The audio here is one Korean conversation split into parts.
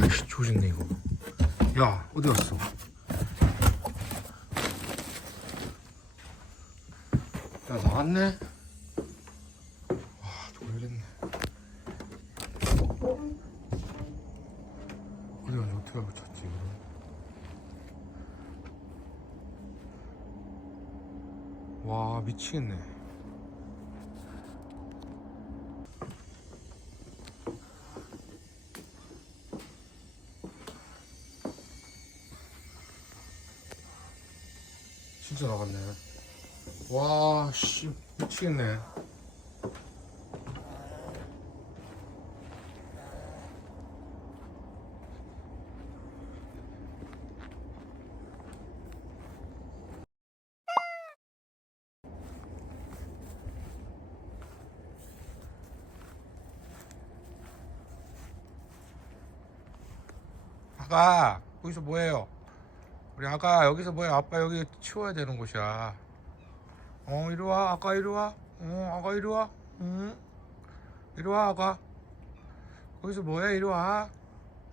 아이씨 조졌네 이거. 야 어디 갔어? 야 나갔네? 와 돌렸네. 어디 갔냐 어떻게 알고 찾지 이거? 와 미치겠네 진짜 나갔네 와씨 미치겠네 아가 거기서 뭐해요? 우리 아가 여기서 뭐해? 아빠 여기 치워야 되는 곳이야. 어 이리 와 아가 이리 와. 어 아가 이리 와. 응. 이리 와 아가. 거기서 뭐해? 이리 와.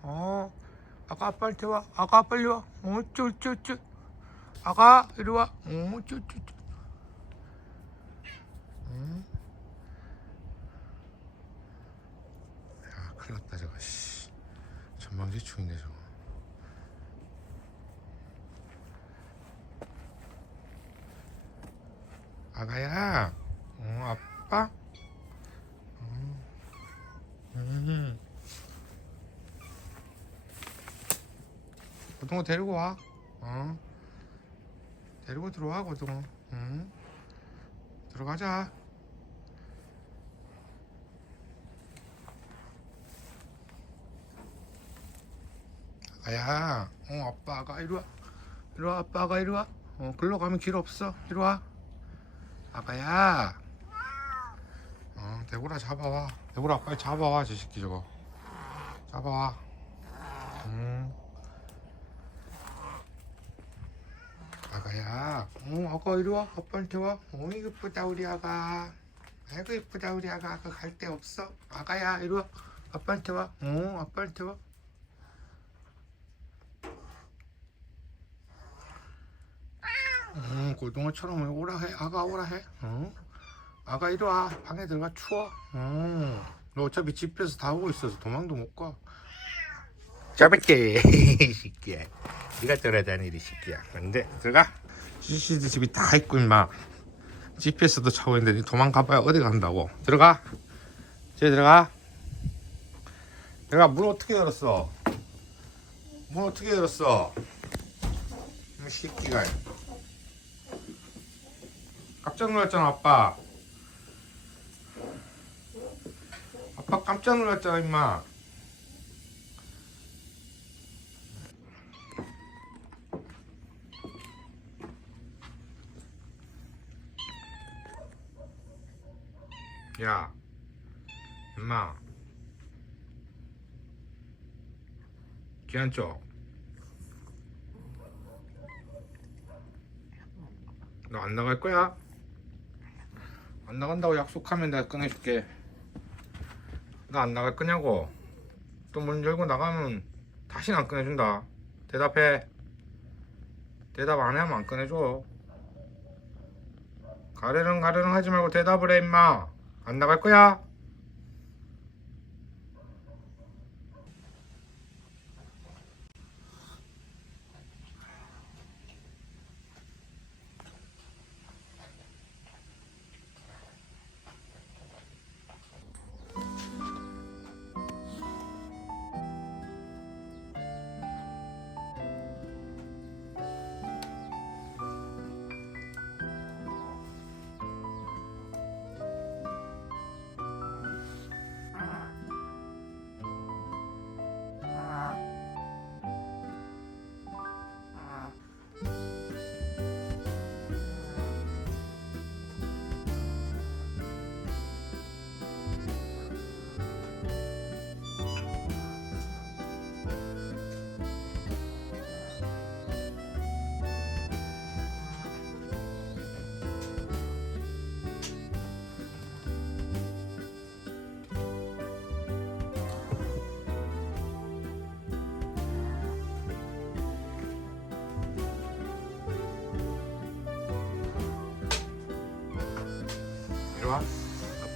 어 아가 아빠한테 와. 아가 빨리 와. 어 쭈쭈쭈. 아가 이리 와. 어 쭈쭈쭈. 응. 야 큰일 났다 저거. 씨. 전망지축인데 저거. 아가야, 어, 아빠? 음. 음. 고등어 데리고 와. 어. 데리고 들어와, 고등어. 응. 들어가자. 아가야, 어, 아빠가 이리 와. 이리 와, 아빠가 이리 와. 어, 글로 가면 길 없어. 이리 와. 아가야. 어, 대구라 잡아와. 대구라 빨리 잡아와, 저 새끼 저거. 잡아와. 음. 아가야. 어, 아가 이리 와. 아빠한테 와. 어, 이쁘다 우리 아가. 아이고 이쁘다 우리 아가. 아까 갈데 없어. 아가야, 이리 와. 아빠한테 와. 어, 아빠한테 와. 응, 고등어처럼 오라 해. 아가 오라 해. 어? 아가 이리 와. 방에 들어가 추워. 어. 너 어차피 집에서 다 오고 있어서 도망도 못 가. 잡을게. 이 새끼야. 네가 떠나다니리 새끼야. 근데 들어가. CCD 집이 다 있고 임마. GPS도 차고 있는데 니 도망가봐야 어디 간다고. 들어가. 저기 들어가. 내가 문 어떻게 열었어? 문 어떻게 열었어? 이 새끼가. 깜짝 놀랐잖아 아빠. 아빠 깜짝 놀랐잖아 임마. 야 임마. 귀한 쪽. 너 안 나갈 거야? 안 나간다고 약속하면 내가 꺼내줄게. 나 안 나갈 거냐고? 또 문 열고 나가면 다시는 안 꺼내준다. 대답해. 대답 안 하면 안 꺼내줘. 가르릉 가르릉 하지 말고 대답을 해 임마. 안 나갈 거야?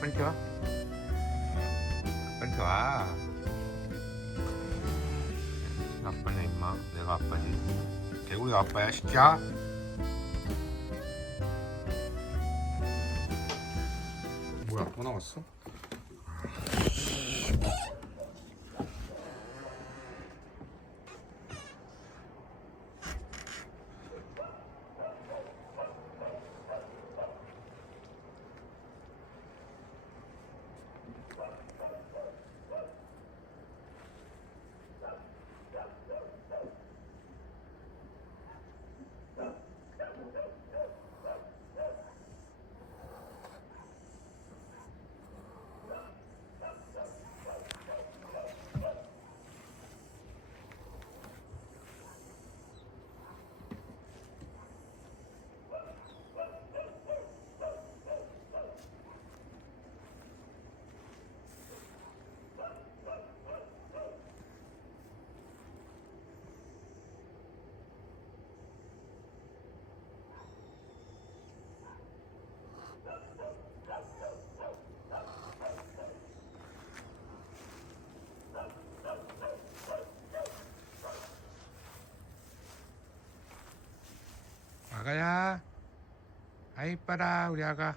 아빠한테 와. 아빠한테 와. 아빠네 임마. 내가 아빠지. 개구리 아빠야 시키야. 뭐야 또 나왔어? 아가야. 아이 이뻐라 우리 아가.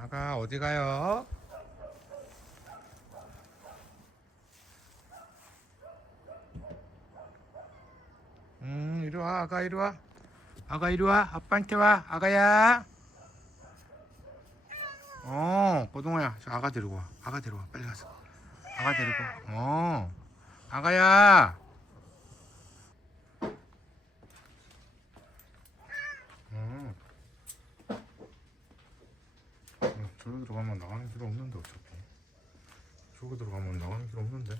아가 어디 가요? 음 이리 와 아가 이리 와. 아가 이리 와 아빠한테 와 아가야. 어 고동호야 저 아가 데리고 와 아가 데리고 와 빨리 가서 아가 데리고 어 아가야. 저기 들어가면 나가는 길 없는데 어차피. 저기 들어가면 나가는 길 없는데.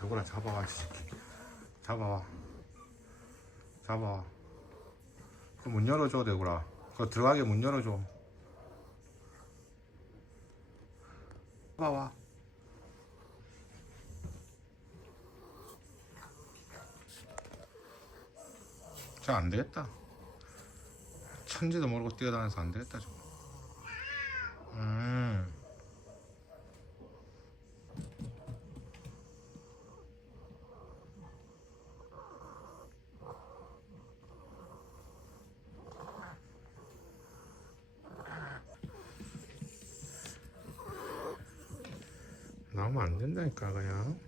개구라 잡아와 이 새끼. 잡아와. 잡아와. 그문 열어줘 대구라. 그거 들어가게 문 열어줘. 잡아와 자 안되겠다. 천지도 모르고 뛰어다녀서 안 되겠다 저거 음. 나오면 안 된다니까 그냥